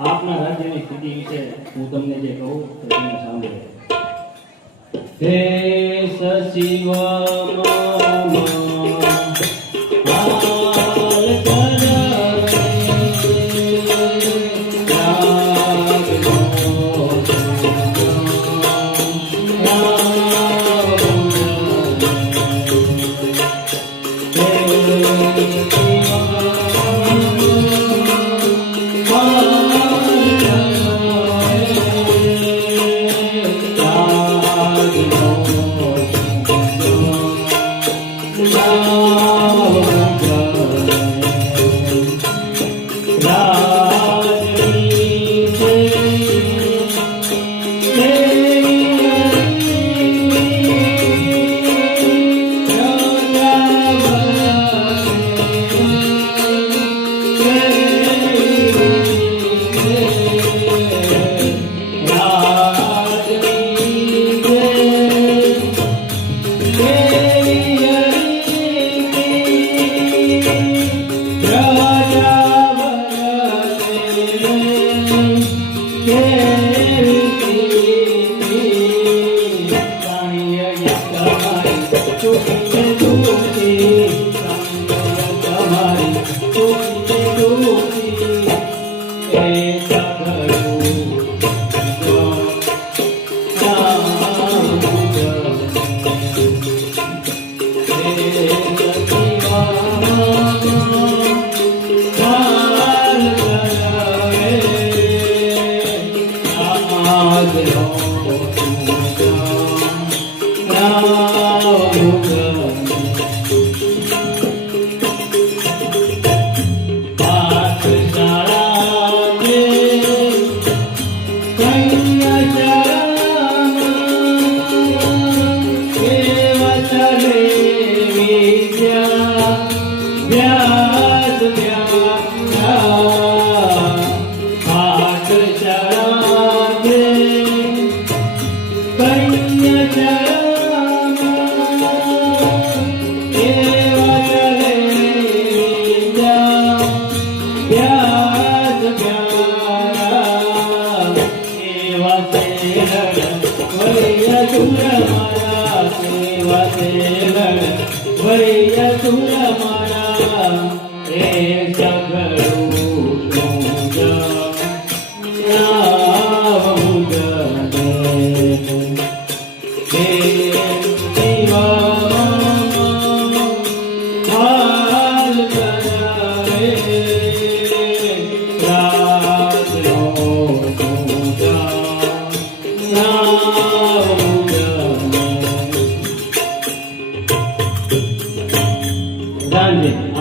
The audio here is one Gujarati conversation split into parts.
આપના રાજ્યની સ્થિતિ વિશે હું તમને જે કહું તો તમે સાંભળો. હે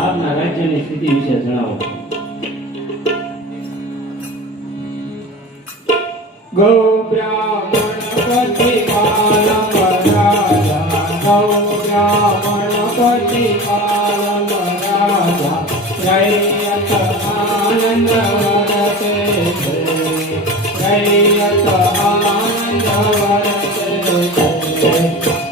આપના રાજ્યની સ્થિતિ વિશે જણાવો. ગૌ બ્રાહ્મણ પતિ પાલમ રાજા, ગૌ બ્રાહ્મણ પતિ પાલમ રાજા, જયત આનંદ વરતે, જયત આનંદ વરતે.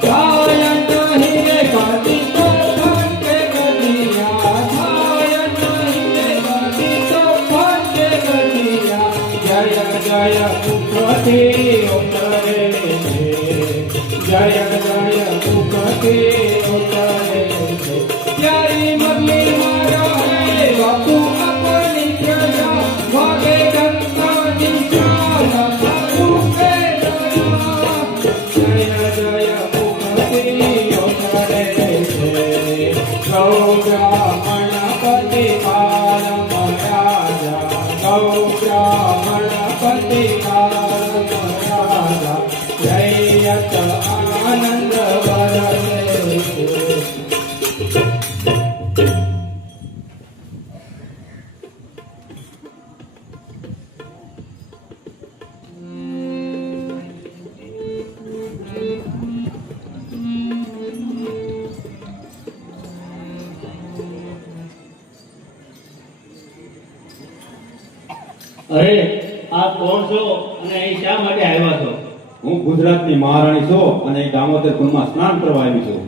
ગાયન હિરે કતિ તો ફંકે ગતિયા, ગાયન હિરે કતિ તો ફંકે ગતિયા, જય જય મુખતે ઉતરે, જય જય મુખતે ઉતરે. પ્યારી મગલી મારા હે બાપુ અપની પ્રજા, વાગે ગંગા દિશા બાપુ કે દયા, જય જય મુખતે ઉતરે. ગૌ બ્રાહ્મણ પતિ પાલમ રાજા, ગૌ બ્રાહ્મણ પતિ પાલમ રાજા, જયત આનંદ વરતે. અરે આપ કોણ છો અને અહીં શા માટે આવ્યા છો? હું ગુજરાતની મહારાણી છું અને અહીં દામોદર કુંડમાં સ્નાન કરવા આવી છું.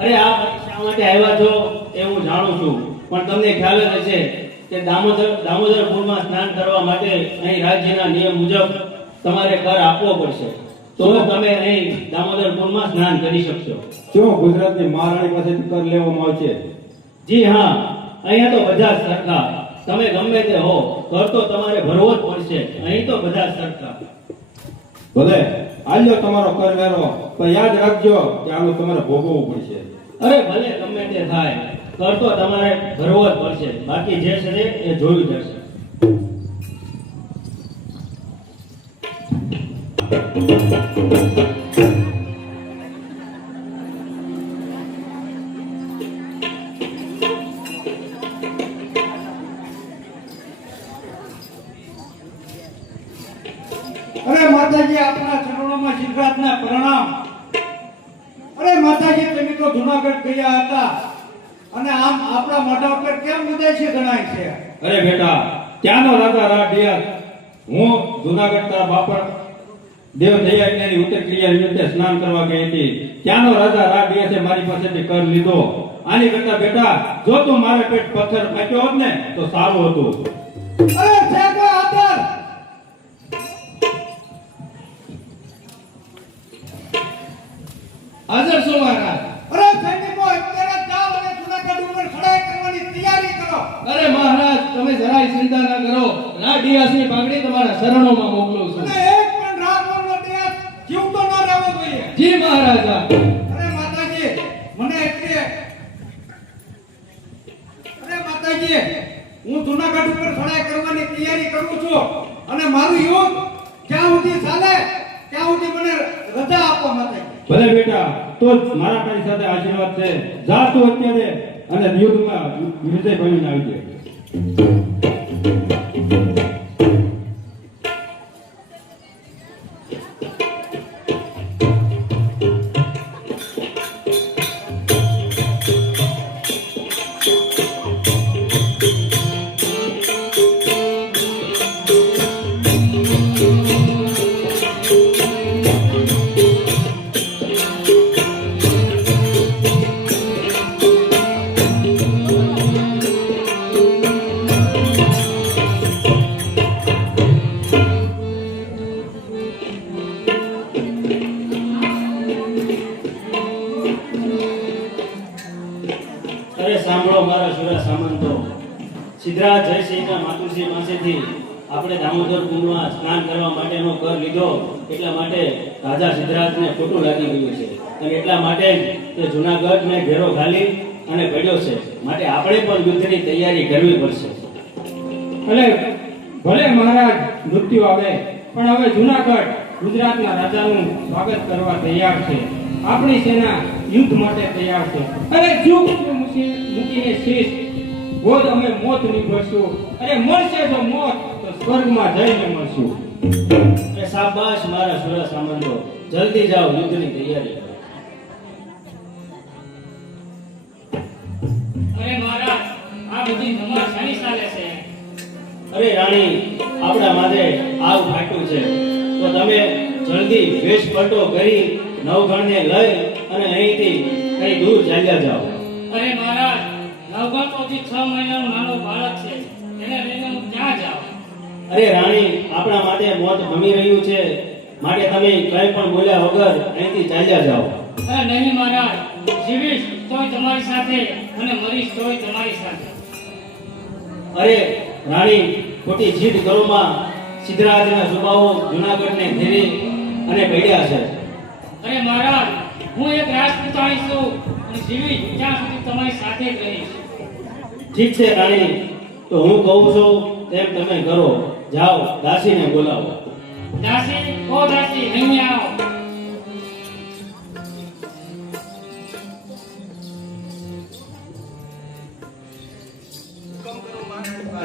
અરે આપ શા માટે આવ્યા છો એ હું જાણું છું, પણ તમને ખ્યાલ જ હશે કે દામોદરપુરમાં સ્નાન કરવા માટે અહીં રાજ્યના નિયમ મુજબ તમારે કર આપવો પડશે, તો તમે અહીં દામોદરપુરમાં સ્નાન કરી શકશો. શું ગુજરાતની મહારાણી પાસેથી કર લેવામાં આવશે? જી હા, અહીંયા તો બધા જ સરખા. તમે ગમે તે હો, કર તો તમારે ભરવો જ પડશે. અહીં તો બધા જ સરખા. ભલે આલ્યો તમારો કર વેરો, પણ યાદ રાખજો કે આનું તમારે ભોગવવું પડશે. અરે ભલે ગમે તે થાય, કર તો તમારે ભરવો જ પડશે. બાકી જે છે એ જોયું જશે. અરે માતાજી, આપના ચરણોમાં સિદ્ધરાજના પ્રણામ. અરે માતાજી, તમે તો જુનાગઢ ગયા હતા અને આમ આપણા મોઢા ઉપર કેમ ઉદાસી ગણાય છે? અરે બેટા, ત્યાંનો રાજા રાડિયા, હું જુનાગઢ તારા બાપા દેવ દયાની ઉત્તર ક્રિયા નિમિત્તે સ્નાન કરવા ગઈ હતી. ત્યાંનો રાજા રાડિયા છે મારી પાસેથી કર લીધો. આની કરતા બેટા, જો તું મારે પેટ પથ્થર ફાટ્યો હોત ને તો સારું હતું. અરે સાહેબ, આદર હાજર છો મહારાજ. અરે સૈનિકો, અત્યારે જાઓ અને જુનાગઢ ઉપર ચડાઈ કરવાની તૈયારી કરો. અરે મહારાજ, તમે જરાય ચિંતા ના કરો. રાડિયાસની પાઘડી તમારા શરણોમાં મોકલું છું. અને એક પણ રાગવર્ણનો દેશ જીવતો ન રહેવો જોઈએ. જી મહારાજા. અરે માતાજી, મને એટલે અરે માતાજી, હું જુનાગઢ ઉપર ચડાઈ કરવાની તૈયારી કરું છું અને મારું યુદ્ધ જ્યાં સુધી ચાલે ત્યાં સુધી મને રજા આપો માતાજી. ભલે બેટા, તો જ મારા તારી સાથે આશીર્વાદ છે. જા તું અત્યારે અને યુદ્ધમાં વિજય બનીને આવી જાય. અરે સાંભળો મારા શુરા સામંતો, સિદ્ધરાજ જયસિંહના માતુશ્રી પાસેથી આપણે દામોદરપુરમાં સ્નાન કરવા માટેનો કર લીધો. એટલા માટે રાજા સિદ્ધરાજને ખોટું લાગી ગયું છે અને એટલા માટે જ તે જુનાગઢને ઘેરો ઘાલી અને પડ્યો છે. માટે આપણે પણ યુદ્ધની તૈયારી કરવી પડશે. ભલે ભલે મહારાજ, મૃત્યુ આવે પણ હવે જુનાગઢ ગુજરાતના રાજાનું સ્વાગત કરવા તૈયાર છે. આપણી સેના યુદ્ધ માટે તૈયાર છે. અરે જુગ મૂકીને શીશ બોધ અમે મોત નિભશું. અરે મળશે તો મોત તો સ્વર્ગમાં જઈને મળશું. અરે શાબાશ મારા શુરા સામંતો, જલ્દી જાઓ, યુદ્ધની તૈયારી કરો. અરે મહારાજ, આ બધી ધમાલ શાની ચાલે છે? અરે રાણી, આપણા માથે આવ ફાટ્યું છે, તો તમે જલ્દી વેશ પટ્ટો કરી નવગણને લઈ અને અહીંથી કઈ દૂર ચાલ્યા જાઓ. અરે મહારાજ, નવગણ તો હજી 6 મહિનાનું નાનો બાળક છે, એને લઈને હું ક્યાં જાઉં? અરે રાણી, આપણા માથે મોત ભમી રહ્યું છે, માટે તમે કઈ પણ બોલ્યા વગર અહીંથી ચાલ્યા જાઓ. અરે નહીં મહારાજ, જીવીશ તોય તમારી સાથે અને મરીશ તોય તમારી સાથે. અરે રાણી, ખોટી જીદ કરોમાં સિદ્ધરાજના સુબાઓ જુનાગઢને ઘેરી અને પડ્યા છે. અરે મહારાજ, હું એક રાજપૂતાણી છું અને જીવીશ ત્યાં સુધી તમારી સાથે જ રહીશ. ઠીક છે રાણી, તો હું કહું છું તેમ તમે કરો. જાઓ, દાસીને બોલાવો. દાસી, ઓ દાસી, અહીં આવો.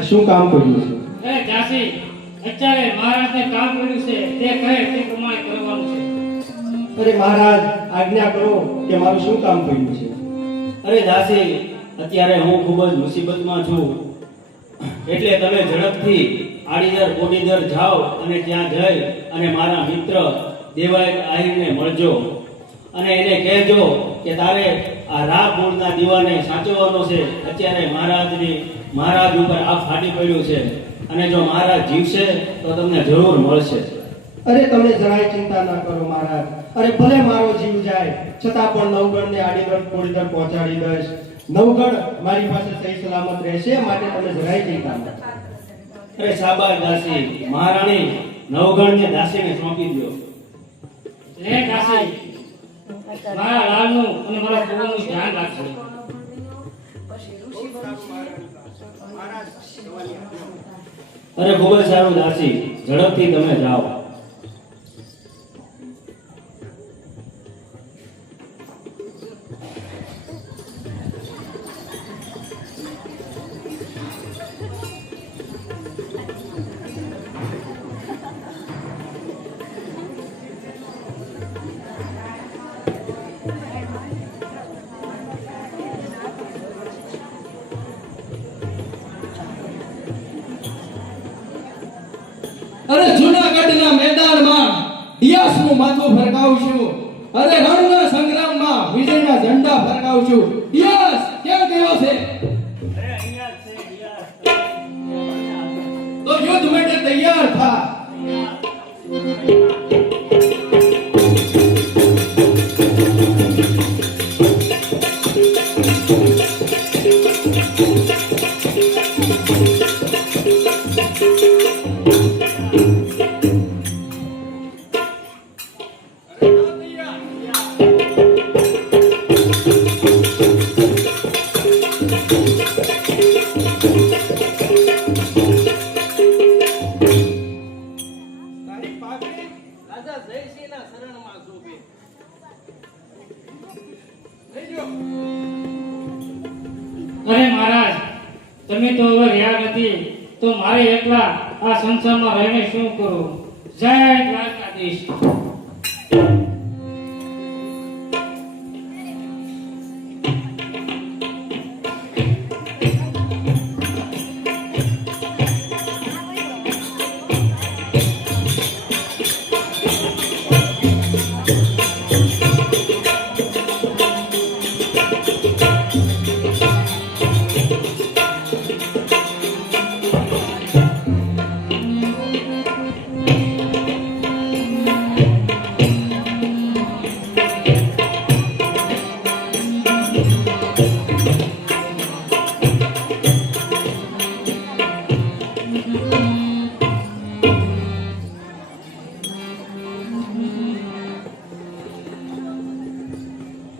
શું કામ કર્યું છે? અરે દાસી, અત્યારે મહારાજને કામ કર્યું છે, તે કહે તે પ્રમાણે કરવાનું છે. અરે મહારાજ, આજ્ઞા કરો કે મારું શું કામ કર્યું છે? અરે દાસી, અત્યારે હું ખૂબ જ મુસીબતમાં છું, એટલે તમે ઝડપથી આડીદર કોડીદર જાઓ અને ત્યાં જઈ અને મારા મિત્ર દેવાયત આહીરને મળજો અને એને કહેજો કે તારે આ રા કુળના દીવાને સાચવવાનો છે. અત્યારે મહારાજની મહારાજ ઉપર આ ફાટી પડ્યું છે અને જો મહારાજ જીવશે તો તમને જરૂર મળશે. અરે તમે જરાય ચિંતા ના કરો મહારાજ. અરે ભલે મારો જીવ જાય છતાં પણ નવગણને આડીગઢ પોડીગઢ પહોંચાડી દઈશ. નવગઢ મારી પાસે સહી સલામત રહેશે, માટે તમે જરાય ચિંતા ના કરો. અરે શાબાશ દાસી, મહારાણી નવગણને દાસીને સોંપી દો. લે કાશી, મારા લાલનું અને મારા કુવરનું ધ્યાન રાખજો. અરે ખૂબ જ સારું દાસી, ઝડપથી તમે જાઓ. અરે જૂનાગઢના મેદાનમાં ડિયાસનું માથું ફરકાવશું. અરે રણના સંગ્રામમાં વિજયના ઝંડા ફરકાવશું. ડિયાસ ક્યાં ગયો છે? તો યુદ્ધ માટે તૈયાર થા. અરે મહારાજ, તમે તો હવે રહ્યા નથી તો મારે એકલા આ સંસારમાં રહીને શું કરું? જય દ્વારકાધીશ.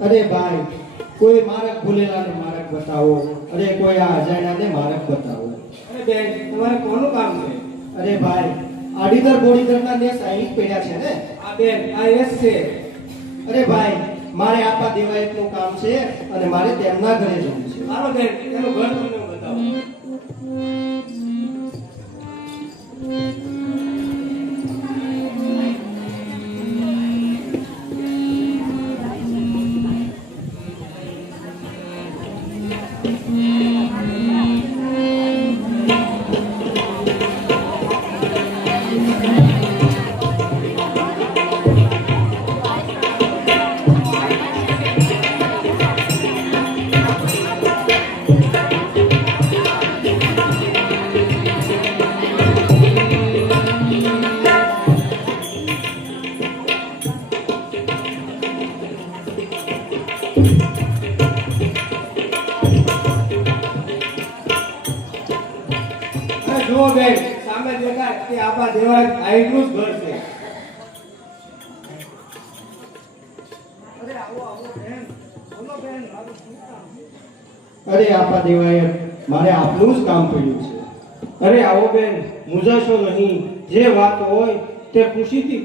અરે ભાઈ, કોઈ માર્ગ ભૂલેલાને માર્ગ બતાવો. અરે કોઈ આ અજાણ્યાને માર્ગ બતાવો. અરે બેન, તમારે કોનું કામ છે? અરે ભાઈ, આડીદર બોડીદરના ને સાઈડ પડ્યા છે ને? આ બેન, આ યસ છે. અરે ભાઈ, મારે આપા દેવાયતનું કામ છે અને મારે તેમના ઘરે જવું છે. મારો બેન, એનું ઘર તમને હું બતાવું. જુઓ બેન, સામે દેખાય તે આપા દેવાય આઈનું જ ઘર છે. અરે આવો આવો બેન, બોલો બેન, મારું શું કામ? અરે આપા દેવાયત, મારે આપનું જ કામ પડ્યું છે. અરે આવો બેન, મૂંઝાશો નહીં. જે વાત હોય તે ખુશીથી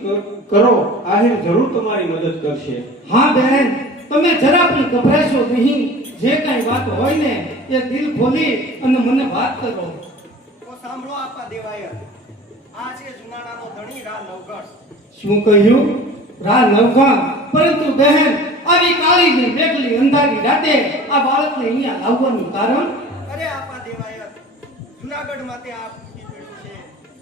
કરો. આહિર જરૂર તમારી મદદ કરશે. હા બેન, તમે જરા પણ ગભરાશો નહીં. જે કઈ વાત હોય ને એ દિલ ખોલી અને મને વાત કરો. તો સાંભળો આપા દેવાયત, આ છે જુનાણાનો ધણી રા નવગઢ. શું કહ્યું? રા નવગણ? પરંતુ બહેન, આવી કાળી ને મેઘલી અંધારી રાતે આ બાળકને અહીંયા લાવવાનું કારણ? અરે આપા દેવાયત, જુનાગઢ માટે આ ફૂટી પડ્યું છે.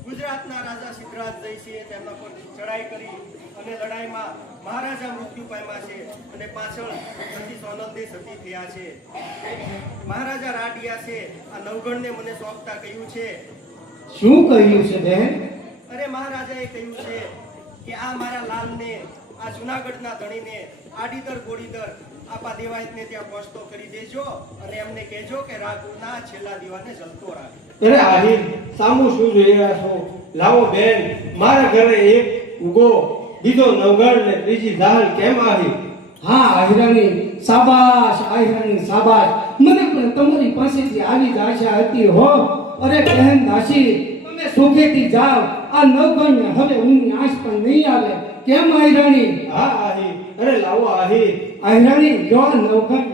ગુજરાતના રાજા સિદ્ધરાજ જયસિંહે તેમના પર ચડાઈ કરી અને લડાઈમાં મહારાજા મૃત્યુ પામ્યા છે અને પાછળ સતી સોનલદેવ સતી થયા છે. મહારાજા રાડિયા છે આ નવગણને મને સોંપતા કહ્યું છે. શું કહ્યું છે બેન? અરે મહારાજાએ કહ્યું છે કે આ મારા લાલને આ જુનાગઢના ધણીને આડીદર ગોળીદર આપા દેવાયતને ત્યાં પહોંચતો કરી દેજો અને એમને કહેજો કે રાજના છેલ્લા દીવાને જલતો રાખે. અરે આહિર સામું શું જોઈ રહ્યા છો? લાવો બેન, મારા ઘરે એક ઉગો, બીજો નવગણ ને ત્રીજી ઝાલ કેમ આવી? હા આહિરાની શાબાશ, આહિરાની શાબાશ. મને પણ તમારી પાસેથી આવી જ આશા હતી હો. અરે બહેન દાસી, તમે સોગેથી જાઓ. આ નવગણને હવે ઊંઘની આંચ પણ નહીં આવે. કેમ આહિરાણી? હા આહિર, અરે લાવો આહિર. આહિરાણી જો આ નવગણ.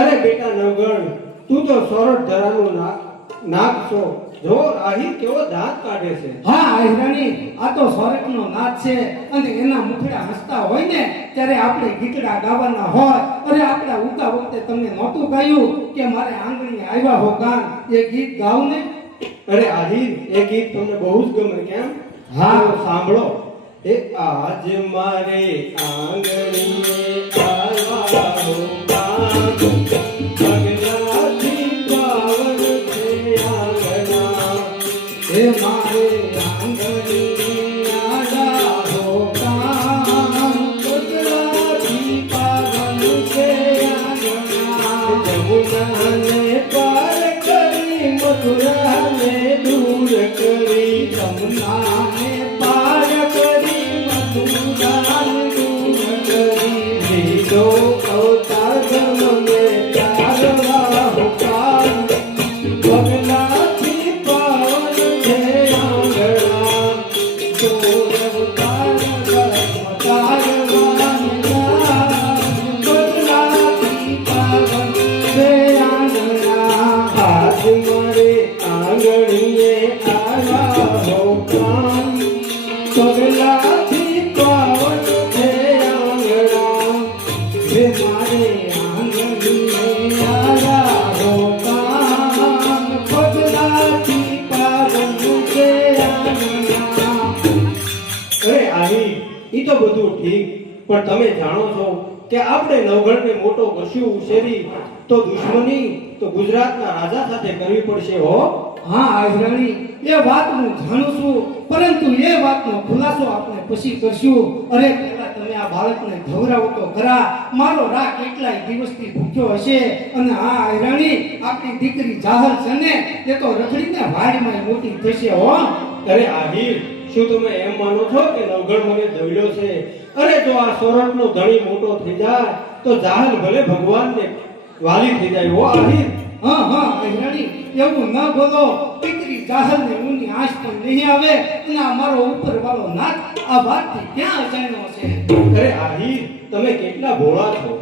અરે બેટા નવગણ, તું તો સોરઠ ધરાનું નાક છો. જો આહિર કેવો દાંત કાઢે છે. હા આહિરાણી, આ તો સોરઠનો નાદ છે અને એના મુખડા હસતા હોય ને ત્યારે આપણે ગીતડા ગાવાના હોય. અરે આપણે ઉગા વખતે તમને નહોતું ગાયું કે મારે આંગણીએ આવ્યા હો ગાન, એ ગીત ગાવ ને. અરે આહિર, એ ગીત તમને બહુ જ ગમે કેમ? હા. તો સાંભળો. એ આજ મારે આંગણીએ આવ્યા હો ગાન, પગલાથી પાવન છે આંગણા. હે મારે આંગણીએ આવ્યા હો ગાન, પગલાથી પાવન છે આંગણા. જમુનાને પાર કરી, મથુરાને દૂર કરી. જમુનાને પાર કરી, મથુરાને દૂર કરી. લીધો અવતાર ધર્મને તારવા હુકામ, પગલાથી પાવન છે આંગણા. જો અવતાર ધર્મ તારવાને નામ, પગલાથી પાવન છે આંગણા. આજ મારે આંગણીએ આવ્યા હો કામ, પગલાથી પાવન છે આંગણા. હે મારે આંગણીએ આવ્યા હો કાન, પગલાથી પાવન છે આંગણા. અરે આહી, ઈ તો બધું ઠીક, પણ તમે જાણો છો કે આપણે નવગણને મોટો કરશું ઉછેરી તો દુશ્મની તો ગુજરાતના રાજા સાથે કરવી પડશે હો. હા આહિરાણી, એ વાત હું જાણું છું, પરંતુ એ વાતનો ખુલાસો આપણે પછી કરશું. અરે પહેલા તમે આ બાળકને ધવરાવો તો ખરા. મારો રા કેટલાય દિવસથી ભૂખ્યો હશે. અને હા આહિરાણી, આપણી દીકરી જાહર છે ને તે તો રખડીને વાડીમાં મોટી થશે હો. અરે આહિર, શું તમે એમ માનો છો કે નવગણ મને દવડ્યો છે? અરે જો આ સોરઠનો ધણી મોટો થઈ જાય તો જાહેર ભલે ભગવાનને વાલી થઈ જાય હો આહિર. હા હા આહિરાણી, એવું ન બોલો. દીકરી જાહરને ઊની આંચ પણ નહીં આવે અને આ મારો ઉપરવાળો નાથ આ વાતથી ક્યાં અજાણ્યો છે. અરે આહિર, તમે કેટલા ભોળા છો.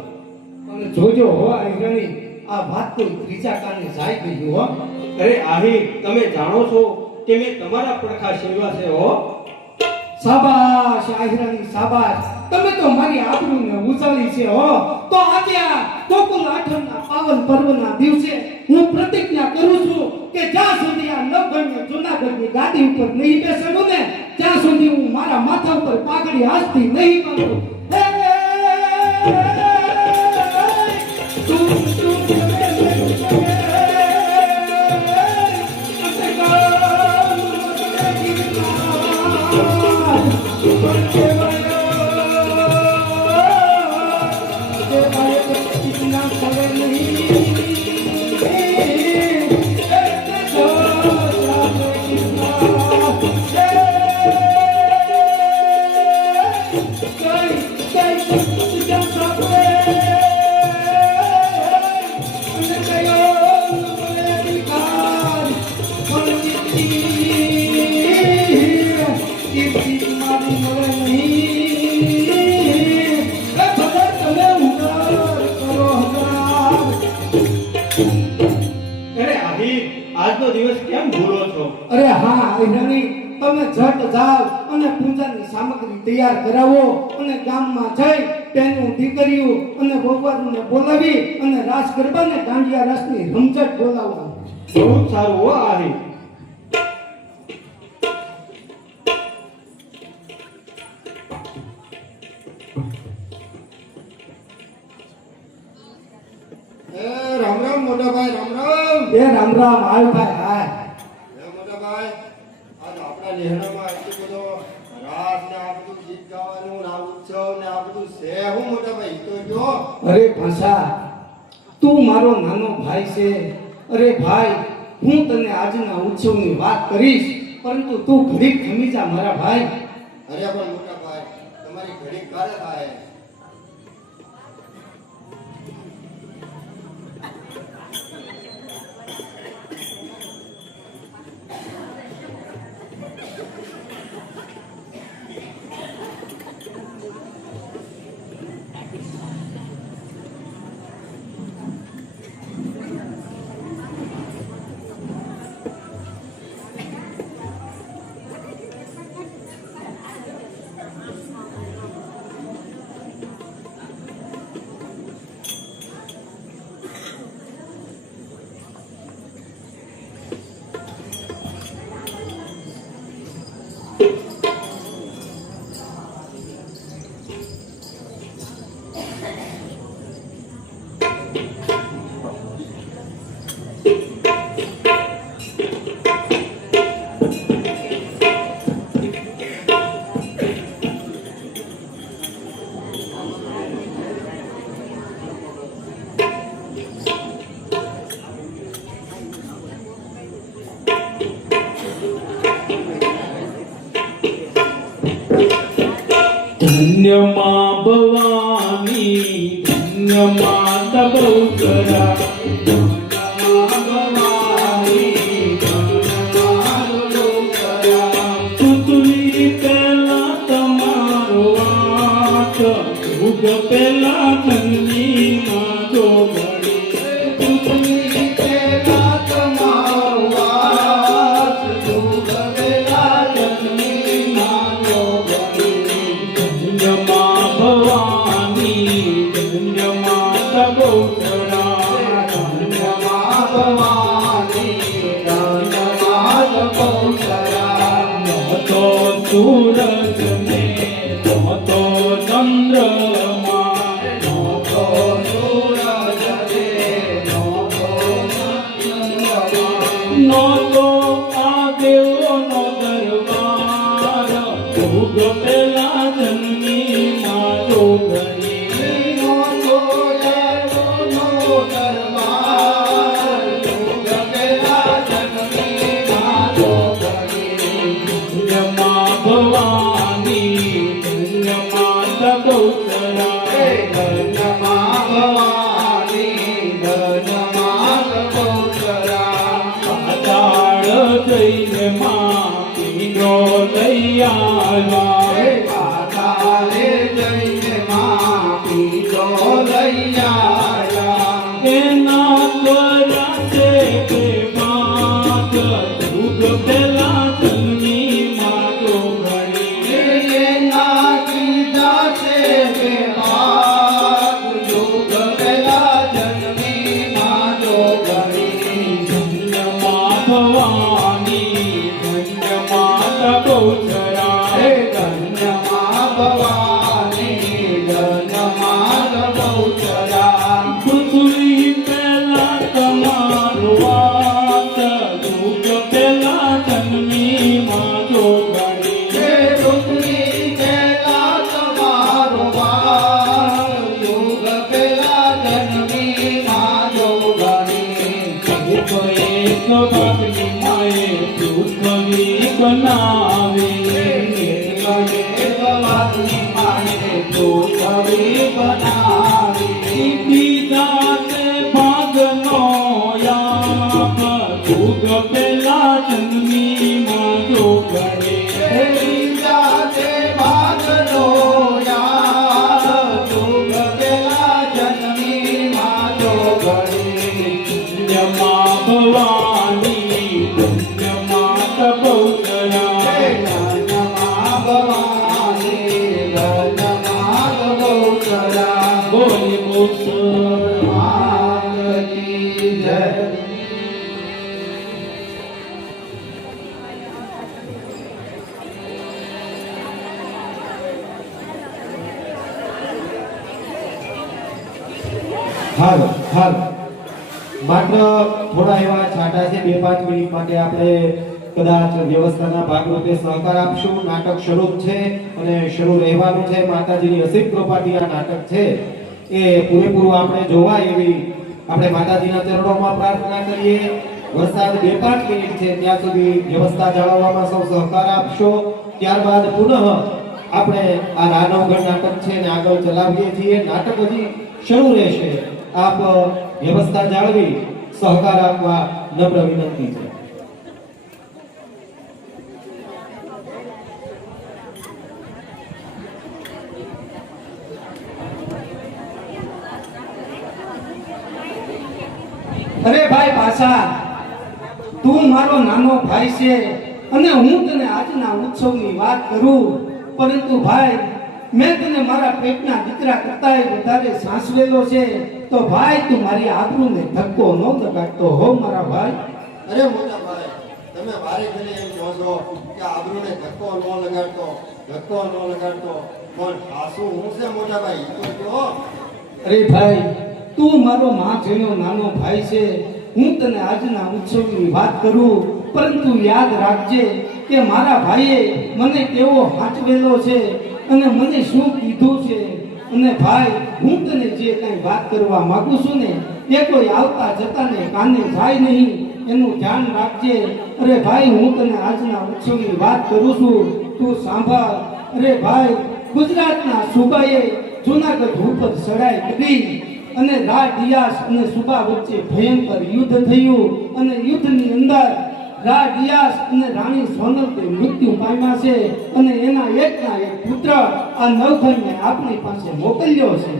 અને જોજો હો આહિરાણી, આ વાત કોઈ ત્રીજા કાને જાય ગઈ હો. અરે આહિર, તમે જાણો છો કે મેં તમારા પડખા સેવા છે હો. શાબાશ આહિરાણી શાબાશ, તમે તો મારી આબરૂને ઉજાળી છે હો. તો આજે આ ગોકુળ આઠમના પાવન પર્વના દિવસે હું પ્રતિજ્ઞા કરું છું કે જ્યાં સુધી આ નવગણને જૂનાગઢની ગાદી ઉપર નહીં બેસાડું ને ત્યાં સુધી હું મારા માથા ઉપર પાઘડી હાથથી નહીં બાંધું. આજનો દિવસ કેમ ભૂલો છો? અરે હા આહિરાણી, તમે ઝટ જાઓ અને પૂજાની સામગ્રી તૈયાર કરાવો અને ગામમાં જઈ તેનું દીકરીઓ અને ગોવાળોને બોલાવી અને રાસ ગરબા ને દાંડિયા રસની રમઝટ બોલાવો. બહુ સારું હો આહી. રામ રામ મોટા ભાઈ, રામ રામ. એ રામ રામ, હાલ ભાઈ હાલ. મોટા ભાઈ, આજ આપણા લહેરામાં આટલું બધો રાસ ને આ બધું ગીત ગાવાનું ને આ ઉત્સવ ને આ બધું છે હું મોટા ભાઈ તો જો. અરે ભાષા, તું મારો નાનો ભાઈ છે. અરે ભાઈ, હું તને આજના ઉત્સવની વાત કરીશ, પરંતુ તું ઘડીક થમી જા મારા ભાઈ. અરે પણ મોટા ભાઈ, તમારી ઘડી ક્યારે થાય? ધન્ય માં ભવાની, ધન્ય માતા બહુચરા. ધન્ય માં ભવાની, ધન્ય માતા બહુચરા. પૃથ્વી પહેલા તમારો વાસ, ભૂગ પહેલા ધનની માં જોગણી. પૃથ્વી પહેલા તમારો વાસ, ભૂગ પહેલા ધનની માં જોગણી. ધન્ય માં ભવાની, ધન્ય માતા બહુચરા. ધન્ય માં ભવાની, ધન્ય માતા બહુચરા. નહોતો સૂરજ ને નહોતો ચંદ્રમા, નહોતો સૂરજ ને નહોતો ચંદ્રમા. નહોતો આ દેવોનો દરબાર, ભોગ પેલા જન્મી માં જોગણી. નહોતો દેવોનો દરબાર, ભોગ પેલા જન્મી માં જોગણી. ધન્ય માં ભવાની, ધન્ય માતા બહુચરા. ધન્ય માં ભવાની, ધન્ય માતા બહુચરા. પાતાળ જઈને માં પીરો લઈ આવ્યા. પાતાળે જઈને માં પીરો લઈ આવ્યા. એના દ્વારા છે કે માત, ભૂગ પેલા જન્મી માં જોગણી. એના કીધા છે કે માત, ભૂગ પેલા જન્મી માં જોગણી. ધન્ય માં ભવાની, ધન્ય માતા બહુચરા. ધન્ય માં ભવાની, ધન્ય માતા બહુચરા. પૃથ્વી પહેલા તમારો વાસ, ભૂગ પહેલા જન્મી માં જોગણી. પૃથ્વી પહેલા તમારો વાસ, ભૂગ પહેલા જન્મી માં જોગણી. એક એક ભાગની માએ પૃથ્વી બનાવી. એક એક ભાગની માએ પૃથ્વી બનાવી. બીજા તે ભાગનો યાપ, ભૂગ પેલા જન્મી માં જોગણી. બીજા તે ભાગનો યાપ, ભૂગ પેલા જન્મી માં જોગણી. ધન્ય માં ભવાની, ધન્ય માતા બહુચરા. હાલો હાલો માત્ર થોડા એવા છાંટા છે 2-5 મિનિટ માટે આપણે કદાચ વ્યવસ્થાના ભાગરૂપે સહકાર આપશું. નાટક શરૂ જ છે અને શરૂ રહેવાનું છે. માતાજીની અસીમ કૃપાથી આ નાટક છે એ પૂરેપૂરું આપણે જોવાય એવી આપણે માતાજીના ચરણોમાં પ્રાર્થના કરીએ. વરસાદ 2-5 મિનિટ છે ત્યાં સુધી વ્યવસ્થા જાળવવામાં સૌ સહકાર આપશો. ત્યારબાદ પુનઃ આપણે આ રાનવગઢ નાટક છે ને આગળ ચલાવીએ છીએ. નાટક હજી શરૂ રહેશે. આપ વ્યવસ્થા જાળવી સહકાર આપવા નમ્ર વિનંતી છે. અરે ભાઈ પાછા તું મારો નાનો ભાઈ છે અને હું તને આજના ઉત્સવની વાત કરું, પરંતુ ભાઈ મેં તને મારા પેટના દીકરા કરતાંય વધારે સાસવેલો છે, તો ભાઈ તું મારી આબરૂને ધક્કો ન લગાડતો હો મારા ભાઈ. અરે મોટા ભાઈ, તમે વારે ઘડી એમ કહો છો કે આબરૂને ધક્કો ન લગાડતો, પણ સાસુ હું છે મોટા ભાઈ, ઈ તો કહો. અરે ભાઈ તું મારો માં જેનો નાનો ભાઈ છે. હું તને આજના ઉત્સવની વાત કરું, પરંતુ યાદ રાખજે કે મારા ભાઈએ મને કેવો હાચવેલો છે અને મને શું કીધું છે. અને ભાઈ હું તને જે કંઈ વાત કરવા માંગુ છું ને એ કોઈ આવતા જતાને કાને જાય નહીં, એનું ધ્યાન રાખજે. અરે ભાઈ હું તને આજના ઉત્સવની વાત કરું છું, તું સાંભળ. અરે ભાઈ ગુજરાતના સુબાએ જૂનાગઢ ઉપર ચડાઈ કરી અને રાડિયાસ અને સુબા વચ્ચે ભયંકર યુદ્ધ થયું અને યુદ્ધની અંદર રાડિયાસ અને રાણી સોનલ તે મૃત્યુ પામ્યા છે અને એના એકના એક પુત્ર આ નવઘણને આપણી પાસે મોકલ્યો છે.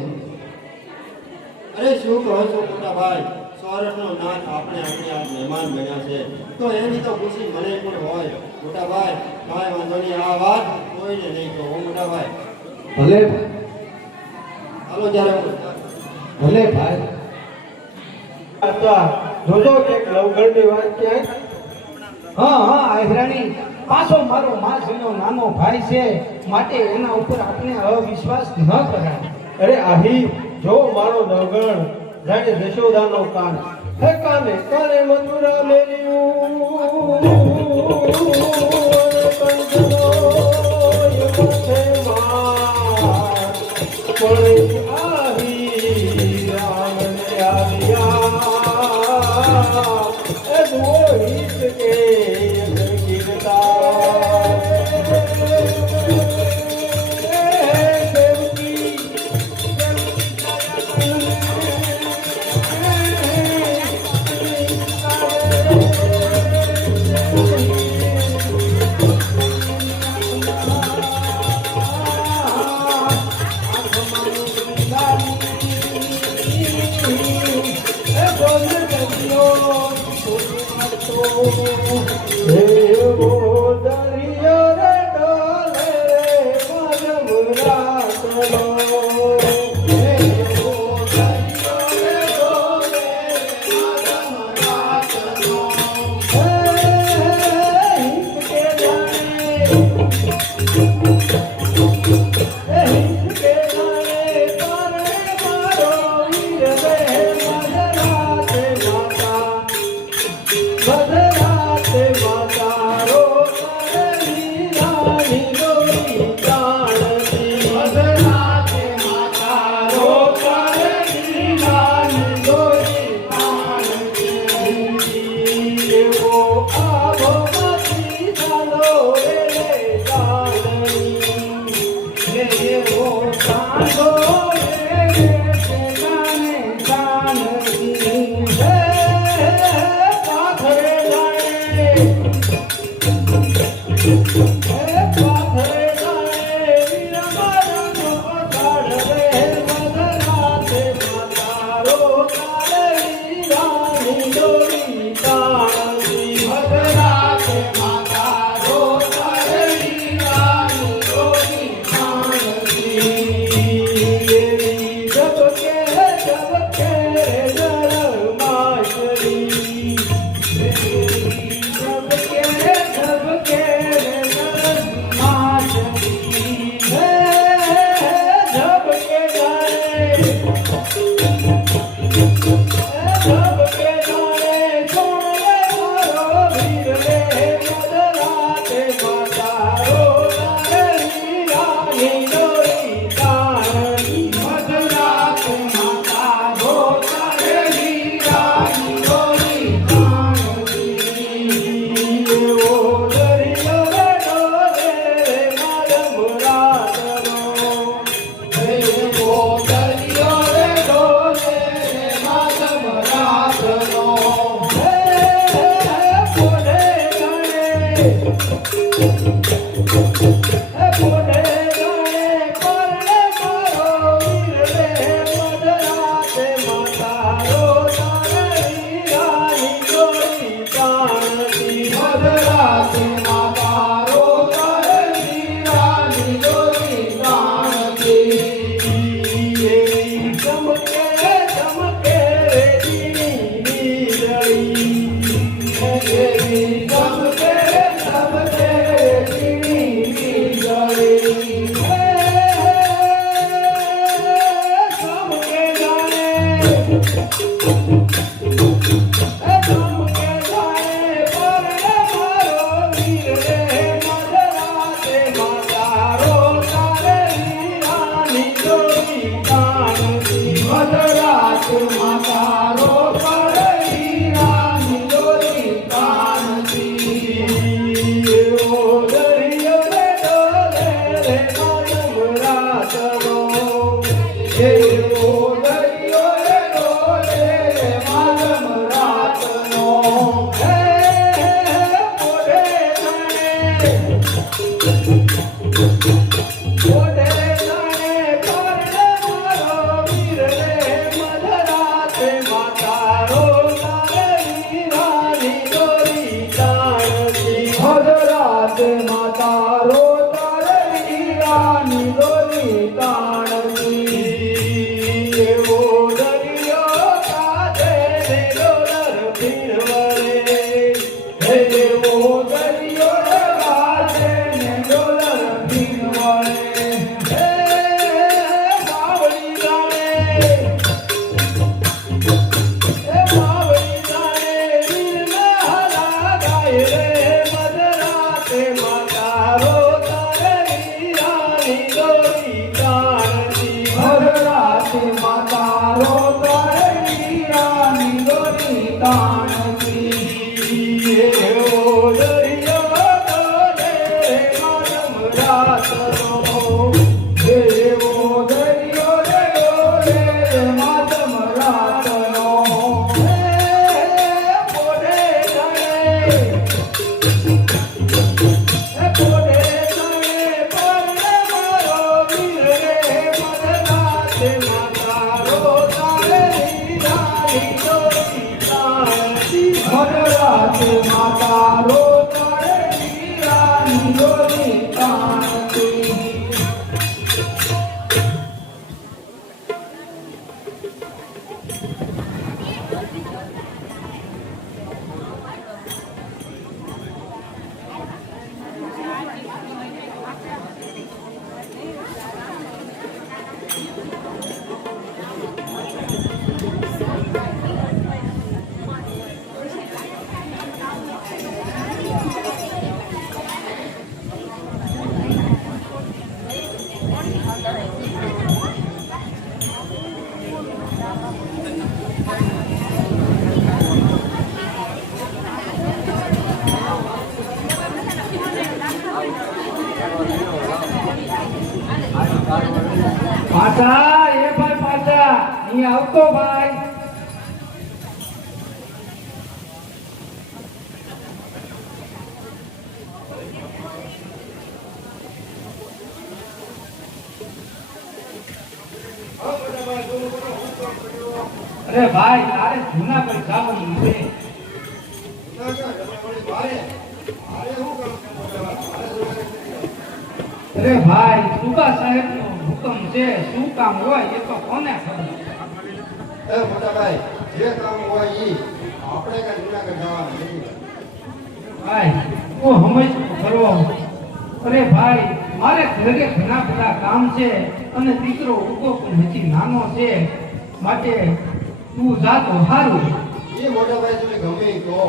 અરે શું કહો છો મોટા ભાઈ, સૌરભનો નાથ આપણે અહીંયા મહેમાન બન્યા છે તો એની તો ખુશી મને પણ હોય મોટા ભાઈ. કાંઈ વાંધો નહીં, આ વાત કોઈને નહીં કહો મોટા ભાઈ. ભલે હાલો જ્યારે ભલે ભાઈ. જોજો કે નવગણની વાત ક્યાંય. હા હા આયરાણી પાછો મારો માસીનો નાનો ભાઈ છે, માટે એના ઉપર આપણે અવિશ્વાસ ન કરાય. અરે આહી જો મારો નવગણ જાણે જશોદાનો કાન, હે કાને કાને મથુરા મેલ્યું કંજનો એ મથે માર પણ આહી રામને આવ્યા એ દોહિત કે પાછા એ ભાઈ પાછા અહીં આવતો ભાઈ અરે ભાઈ તારે જૂનાગઢ જવાનું છે અરે ભાઈ સુબા સાહેબ નો હુકમ છે શું કામ હોય એ તો કોને ખબર એ મોટા ભાઈ જે કામ હોય ઈ આપણે કઈ જૂનાગઢ જવાનું નથી ભાઈ હું સમજ કરવો અરે ભાઈ મારે ઘરે ઘણા બધા કામ છે અને દીકરો ઉભો પણ હજી નાનો છે માટે તું જા તો સારું એ મોટા ભાઈ તમે ગમે ઈ કહો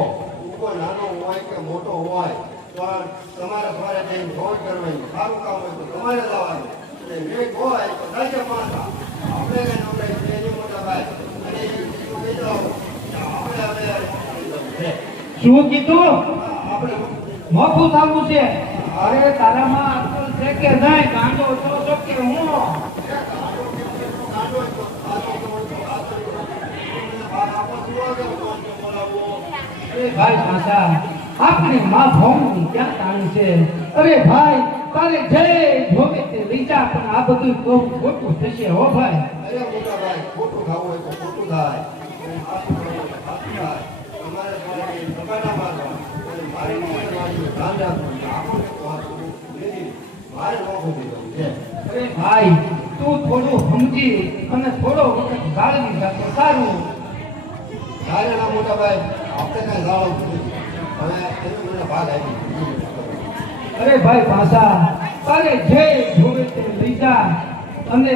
ઉપર નાનો હોય કે મોટો હોય પણ તમારે સવારે જઈને ફોન કરવાની સારું કામ હોય તો તમારે જવાનું અને વેગ હોય તો દાજે પાછા આપણે કઈ નવડાઈ છે નહીં મોટા ભાઈ અને એ બીજું કહી દો આપણે હવે શું કીધું આપણે મોફું થવું છે અરે તારામાં અક્કલ છે કે નહીં ગાંડો છો કે હું અરે ભાઈ પાછા આપણી માં ભૌમની ક્યાં તાણી છે? અરે ભાઈ તારે જય જોવે તે લઈ જા, પણ આ બધું બહુ ખોટું થશે હો ભાઈ. અરે મોટા ભાઈ ખોટું ખાવું હોય તો ખોટું થાય, સાચું ખાવું હોય તો સાચું થાય. તમારે તમારી ધમાડા મારવા અને મારી મારી ધ્યાન રાખવું. આપણને તો આ બધું નથી. મારે નોખું દીધું છે. અરે ભાઈ તું થોડું સમજી અને થોડો વખત ગાળવી જા તો સારું. તારે ના મોટા ભાઈ આપણે કઈ ગાળો નથી. હવે એનો મને ભાગ આવી. અરે ભાઈ પાસા તારે જે જોવે તે લઈ જા, અને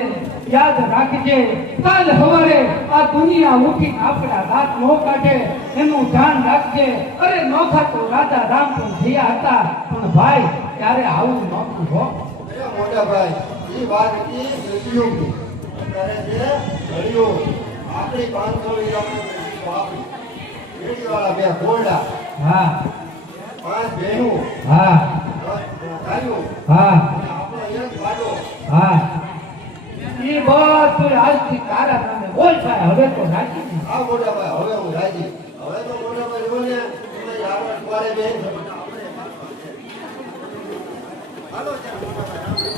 યાદ રાખજે કાલ સવારે આ દુનિયા ઉઠી આપણા રાત નો કાઢે એનું ધ્યાન રાખજે. અરે નોખા તો રાજા રામ પણ થયા હતા, પણ ભાઈ ત્યારે આવું નહોતું હો. અરે મોટા ભાઈ એ વાત હતી સતયુગની. અત્યારે છે ઘડિયો. આપણી 500 વીઘામાં આપણી પેઢીવાળા બે ઘોડા, હા 5 બહેનો, હા 10 ગાયો હા અને આપણો એક ગાડો. હા એ બધું આજથી તારા નામે બોલ થાય. હવે તો રાખી દે. આ મોટા ભાઈ હવે હું રાજી. હવે તો મોટા ભાઈ જો ને તમારી આવડ દ્વારે બેન હાલો ચાલ મોટા ભાઈ.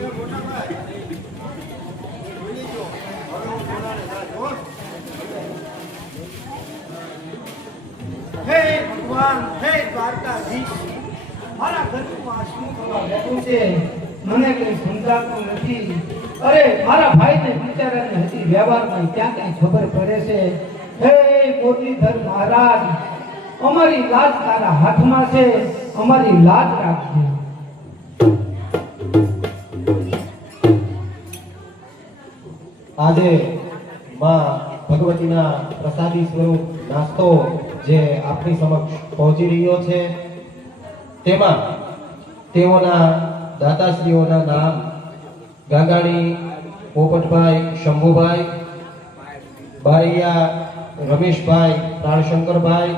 એ મોટા ભાઈ ભૂલી ગયો. હવે હું બોલાને જાજો. હે ભગવાન, હે દ્વારકાધીશ, મારા ઘરનું આ શું થવા બેઠું છે? મને કઈ સમજાતું નથી. અરે મારા ભાઈને બિચારાને હજી વ્યવહારમાં ક્યાં કઈ ખબર પડે છે? હે મોતીધર મહારાજ, અમારી લાજ તારા હાથમાં છે, અમારી લાજ રાખજે. આજે માં ભગવતીના પ્રસાદી સ્વરૂપ નાસ્તો જે આપણી સમક્ષ પહોંચી રહ્યો છે, તેમાં તેઓના દાતાશ્રીઓના નામ ગાગાણી પોપટભાઈ શંભુભાઈ, બારૈયા રમેશભાઈ પ્રાણશંકરભાઈ,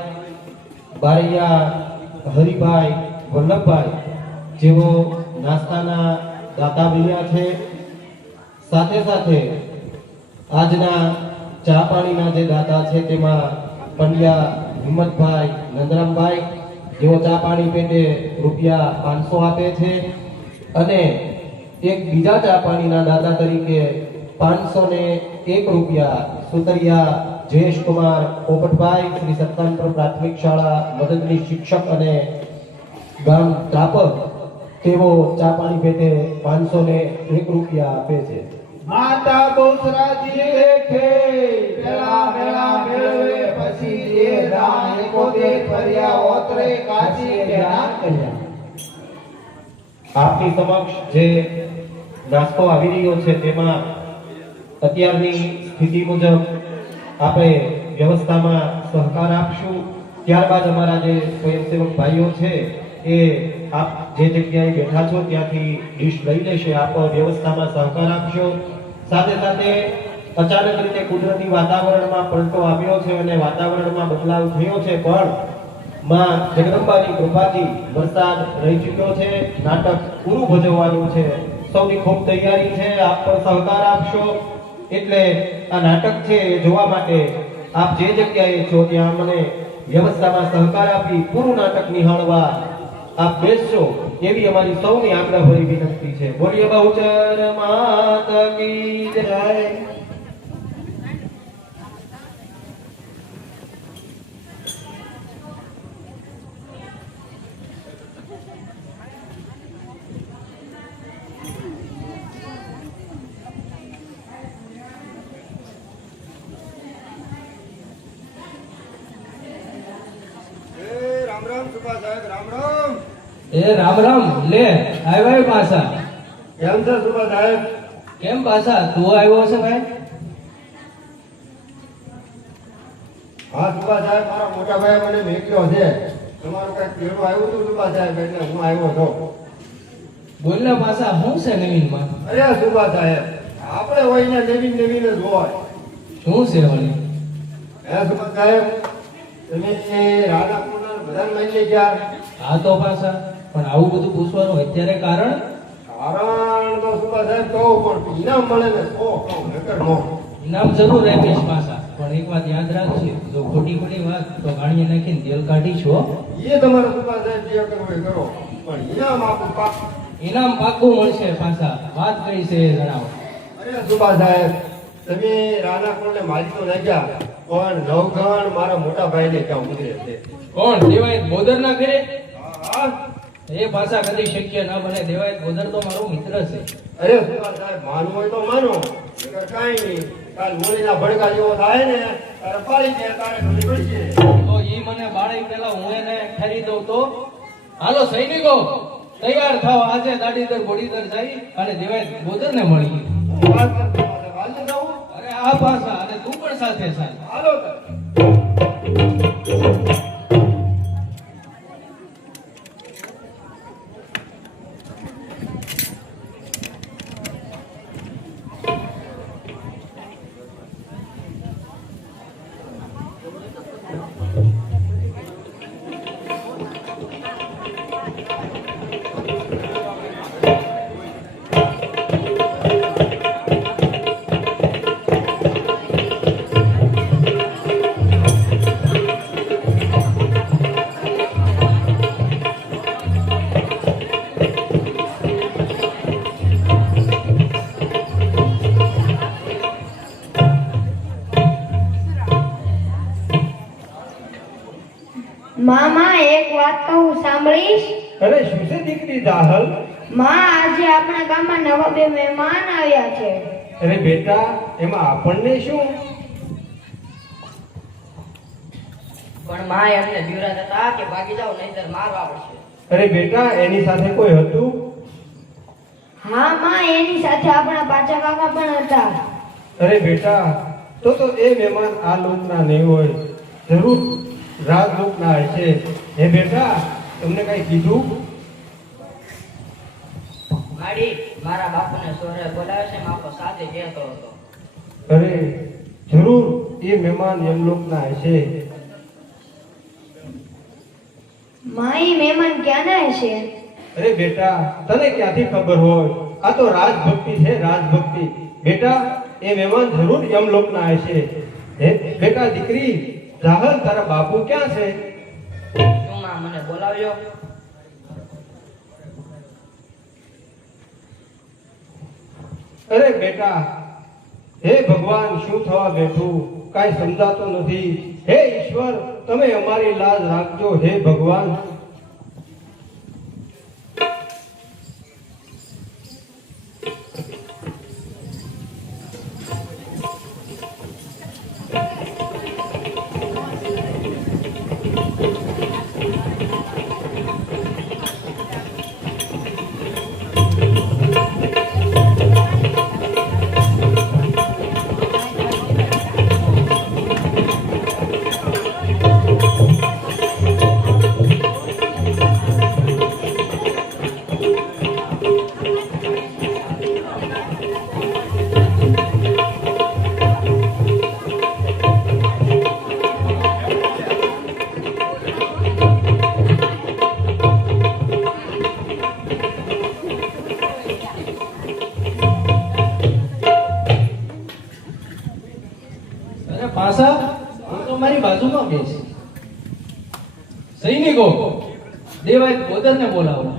બારૈયા હરિભાઈ વલ્લભભાઈ જેઓ નાસ્તાના દાતા બન્યા છે. સાથે સાથે આજના ચા પાણીના જે દાતા છે તેમાં પંડ્યા હિંમતભાઈ નંદરામભાઈ જેઓ ચા પાણી પેટે રૂપિયા 500 આપે છે, અને એક બીજા ચા પાણીના દાતા તરીકે 501 રૂપિયા સુતરિયા જયેશકુમાર પોપટભાઈ શ્રી સત્તાનપુર પ્રાથમિક શાળા મદદનીશ શિક્ષક અને ગામ ત્રાપર તેઓ ચા પાણી પેટે 501 રૂપિયા આપે છે. માતા બહુચરાજી દેખે પેલા મેળા મેળવે, પછી જે રામ એકોતે ફર્યા ઓતરે કાચી ધ્યાન કર્યા. આપની સમક્ષ જે નાસ્તો આવી રહ્યો છે તેમાં અત્યારની સ્થિતિ મુજબ આપણે વ્યવસ્થામાં સહકાર આપશું. ત્યારબાદ અમારા જે સ્વયંસેવક ભાઈઓ છે એ આપ જે જગ્યાએ બેઠા છો ત્યાંથી ડિશ લઈ લેશે. આપ વ્યવસ્થામાં સહકાર આપશો. સાથે સાથે અચાનક રીતે કુદરતી વાતાવરણમાં પલટો આવ્યો છે અને વાતાવરણમાં બદલાવ થયો છે, પણ માં જગદંબાની કૃપાથી વરસાદ રહી ચૂક્યો છે. નાટક પૂરું ભજવવાનું છે. સૌની ખૂબ તૈયારી છે. આપ પણ સહકાર આપશો. એટલે આ નાટક છે એ જોવા માટે આપ જે જગ્યાએ છો ત્યાં મને વ્યવસ્થામાં સહકાર આપી પૂરું નાટક નિહાળવા આપ બેસશો એવી અમારી સૌની આગ્રહભરી વિનંતી છે. બોલીએ બહુચર માત કી જય. રામ રામ સુભા સાહેબ. રામ રામ. એ રામ રામ. લે આવ્યા પાછા. કેમ છે સુભા સાહેબ? કેમ પાછા તું આવ્યો છે ભાઈ? હા સુભા સાહેબ, મારા મોટા ભાઈ મને મેક્યો છે. તમારું કઈક કેળું આવ્યું હતું સુભા સાહેબ, એટલે હું આવ્યો છું. બોલ ને પાછા શું છે નવીનમાં? અરે સુભા સાહેબ, આપણે હોય ને નવીન નવીન જ હોય. શું છે વળી? હે સુભા સાહેબ, તમે એ રાધાકુંડના બધાને મળી ગયા. આ તો પાછા પણ આવું બધું પૂછવાનું અત્યારે કારણ? કારણ તો સુભા સાહેબ કહું, પણ ઇનામ મળે ને તો કહું, નકર નો. ઇનામ જરૂર આપીશ પાછા. પણ એક વાત યાદ રાખજે, જો ખોટી ખોટી વાત તો ગાણીએ નાખીને તેલ કાઢી છો. એ તમારે સુભા સાહેબ જે કરવું એ કરો, પણ ઇનામ આપું પાક. ઇનામ પાક્કું મળશે. પાછા વાત કઈ છે એ જણાવો. અરે સુભા સાહેબ, તમે રાણા કોણને મારી તો નાખ્યા, પણ નવઘણ મારા મોટા ભાઈને ક્યાં ઉતરે છે. કોણ? દેવાયત બોદર ના ઘરે? હા? એ પાછા કદી શક્ય ના બને. દેવાયત બોદર તો મારો મિત્ર છે. અરે સુભા સાહેબ, માનવું હોય તો માનો, નકર કાંઈ નહીં. કાલ હોળીના ભડકા જેવો થાય ને તારે પાડી દે, તારે ખબર પડશે. તો ઈ મને બાળી પેલા હું એને ઠરી દઉં તો? હાલો સૈનિકો, તૈયાર થાવ. આજે દાડીદર બોડીદર જાય અને દેવાયત બોદર ને મળી. વાત કરતો સુભા સાહેબ, હાલ જાઉં? અરે આ પાછા, અને તું પણ સાથે સાથ. હાલો તો. મામા એક વાત કહું, સાંભળીશ? અરે શું છે દીકરી દાહલ? માં, આજે આપણા ગામમાં નવા બે મહેમાન આવ્યા છે. અરે બેટા, એમાં આપણને શું? પણ માં એમને બીવરાત હતા કે ભાગી જાઓ નહીંતર મારવા પડશે. અરે બેટા, એની સાથે કોઈ હતું? હા માં, એની સાથે આપણા પાછા કાકા પણ હતા. અરે બેટા, તો એ મહેમાન આ લોકના નહીં હોય, જરૂર રાજલોકના હશે. હે બેટા, તમને કઈ કીધું? માડી મારા બાપુને સોરે બોલાવે છે, માપો સાથે કહેતો હતો. અરે જરૂર એ મહેમાન યમલોકના હશે. માઈ મહેમાન ક્યાંના હશે? અરે બેટા, તને ક્યાંથી ખબર હોય? આ તો રાજભક્તિ છે, રાજભક્તિ. બેટા, એ મહેમાન જરૂર યમલોકના હશે. હે બેટા દીકરી રાહલ, તારા બાપુ ક્યાં છે? શું માં મને બોલાવ્યો? અરે બેટા, હે ભગવાન, શું થવા બેઠું? કાંઈ સમજાતું નથી. હે ઈશ્વર, તમે અમારી લાજ રાખજો. હે ભગવાન. પાછા હું તો મારી બાજુમાં બેસ. સૈનિકો, દેવાયત બોદરને બોલાવો.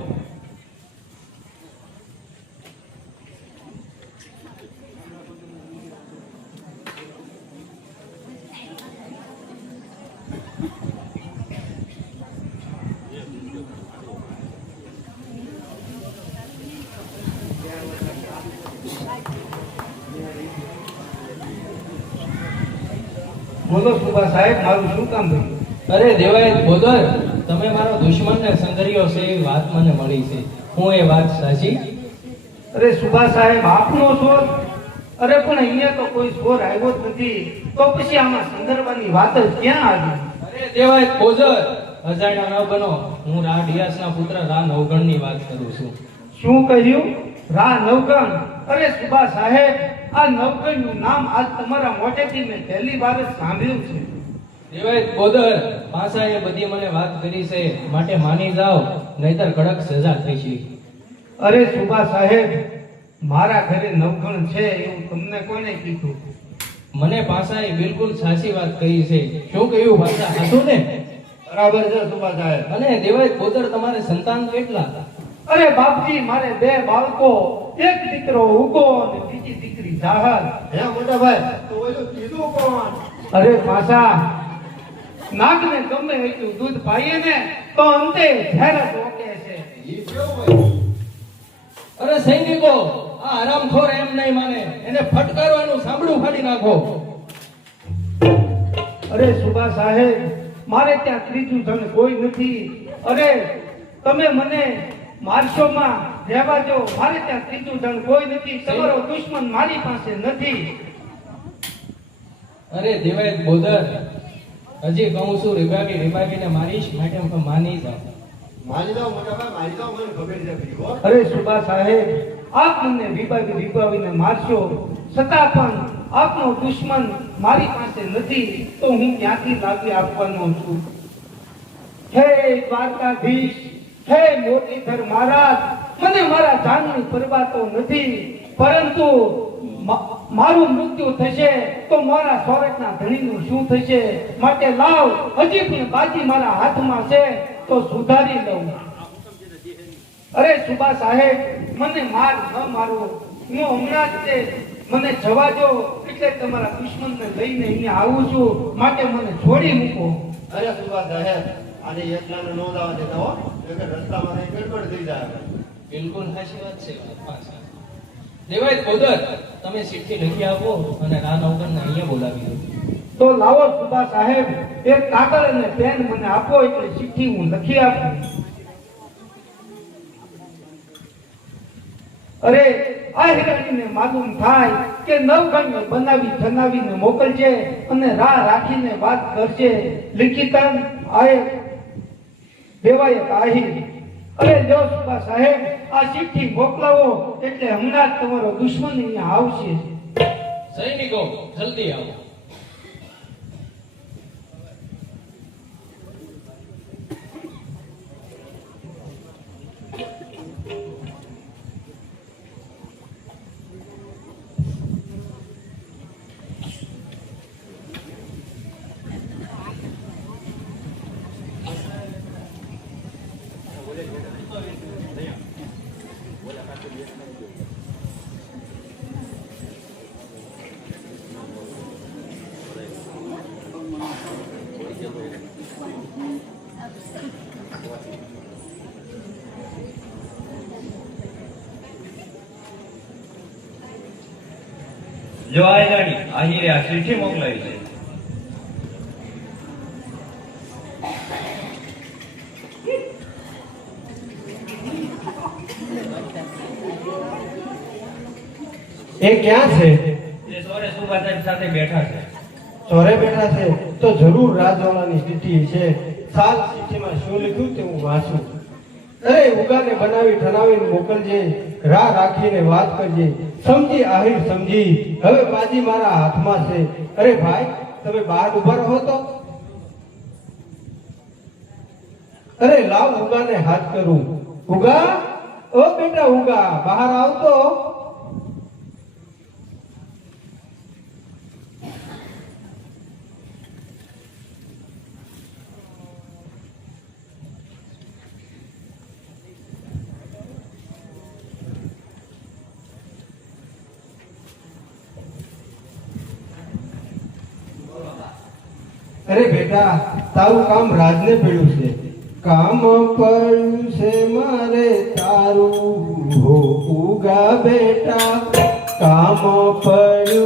બોલો સુભા સાહેબ, મારું શું કામ થયું? અરે દેવાયત બોદર, તમે મારો દુશ્મનને સંઘર્યો છે એવી વાત મને મળી છે. હું એ વાત સાચી? અરે સુભા સાહેબ, આપનો સોર? અરે પણ અહીંયા તો કોઈ સોર આવ્યો જ નથી, તો પછી આમાં સંદર્ભની વાત જ ક્યાં આવી? અરે દેવાયત બોદર, અજાણ્યા ન બનો. હું રા ડિયાસના પુત્ર રા નવગણની વાત કરું છું. શું કહ્યું? રા નવગણ? અરે સુભા સાહેબ, આ નવગણનું નામ આજ તમારા મોઢેથી મેં પહેલી વાર જ સાંભળ્યું છે. દેવાયત બોદર, પાછાએ બધી મને વાત કરી છે, માટે માની જાઓ, નહીતર કડક સજા થશે. અરે સુભા સાહેબ, મારા ઘરે નવગણ છે એવું તમને કોને કીધું? મને પાસાએ બિલકુલ સાચી વાત કહી છે. શું કહ્યું પાસા? હાચું ને? બરાબર છે સુભા સાહેબ. અને દેવાય કોદર તમારે સંતાન કેટલા? અરે બાપજી, મારે 2 બાળકો, એક દીકરો ઉગો અને બીજી દીકરી જાહર. હે મોટા ભાઈ, તો ઓલું કીધું કોણ? અરે પાછા નાકને ગમે એટલું દૂધ પાઈએ ને તો અંતે ઝેર જ ઓકે છે. ઈ કેવું હોય? અરે સૈનિકો, આ હરામખોર એમ નહીં માને, એને ફટકારવાનું સાંભળું ફાડી નાખો. અરે સુભા સાહેબ, મારે ત્યાં ત્રીજું જણ કોઈ નથી. અરે તમે મને મારશોમાં રહેવા દો, મારે ત્યાં ત્રીજું જણ કોઈ નથી. તમારો દુશ્મન મારી પાસે નથી. અરે દેવાય બોદર, હજી કહું છું, રીબાગીને મારીશ, માટે હું માની જાઉં. મારી જાઓ મોટા ભાઈ, મારી જાઓ, મને ખબર છે ભાઈ, હો. અરે સુભા સાહેબ, આપ મને વિભાવીને મારશો, છતાં પણ આપનો દુશ્મન મારી પાસે નથી, તો હું ક્યાંથી લાવી આપવાનો છું? હે દ્વારકાધીશ, હે મોતીધર મહારાજ, મને મારા જાનની પરવા તો નથી, પરંતુ મારું મૃત્યુ થશે તો મારા સોરઠના ધણીનું શું થશે? માટે લાવ, હજી પણ બાજી મારા હાથમાં છે તો સુધારી લઉં. અરે સુભા સાહેબ, મને માર ન મારો, હું હમણાં જ તે મને જવા દો, એટલે તમારા દુશ્મનને લઈને અહીંયા આવું છું, માટે મને છોડી મૂકો. અરે સુભા સાહેબ, આને એકલાને નો લાવવા દેતા હો, નહીંતર રસ્તામાં કઈ ગડબડ થઈ જાય. બિલકુલ સાચી વાત છે પાછા. દેવાય બોદર, તમે ચિઠ્ઠી લખી આપો અને નવકરને અહીંયા બોલાવી દો. તો લાવો સુભા સાહેબ, એક કાગળ અને પેન મને આપો, એટલે ચિઠ્ઠી હું લખી આપું. અરે આ હિરાણીને માલુમ થાય કે નવગણને બનાવીને મોકલજે અને રાહ રાખીને વાત કરશે. લિખિતન આય દેવાય આહી. અરે જો સુભા સાહેબ, આ ચિઠ્ઠી મોકલાવો, એટલે હમણાં જ તમારો દુશ્મન અહીંયા આવશે. સૈનિકો, જલ્દી આવો. જો આ રાણી આહિરે આ ચિઠ્ઠી મોકલાવી છે. એ ક્યાં છે? એ સોરે સુભા સાહેબ સાથે બેઠા છે. ચોરે બેઠા છે તો જરૂર રાજવાલાની ચિઠ્ઠી છે. સાલ ચિઠ્ઠીમાં શું લખ્યું તે હું વાંચું. અરે ઉગાને બનાવી ઠરાવીને મોકલજે, રાહ રાખીને વાત કરજે. સમજી આહિર સમજી, હવે બાજી મારા હાથમાં છે. અરે ભાઈ, તમે બહાર ઉભા રહો તો. અરે લાવ ઉગાને હાથ કરું. ઉગા, ઓ બેટા ઉગા, બહાર આવતો. અરે બેટા, તારું કામ રાજને પડ્યું છે. કામ પડ્યું છે મારે તારું, હો ઉગા બેટા, કામ પડ્યું.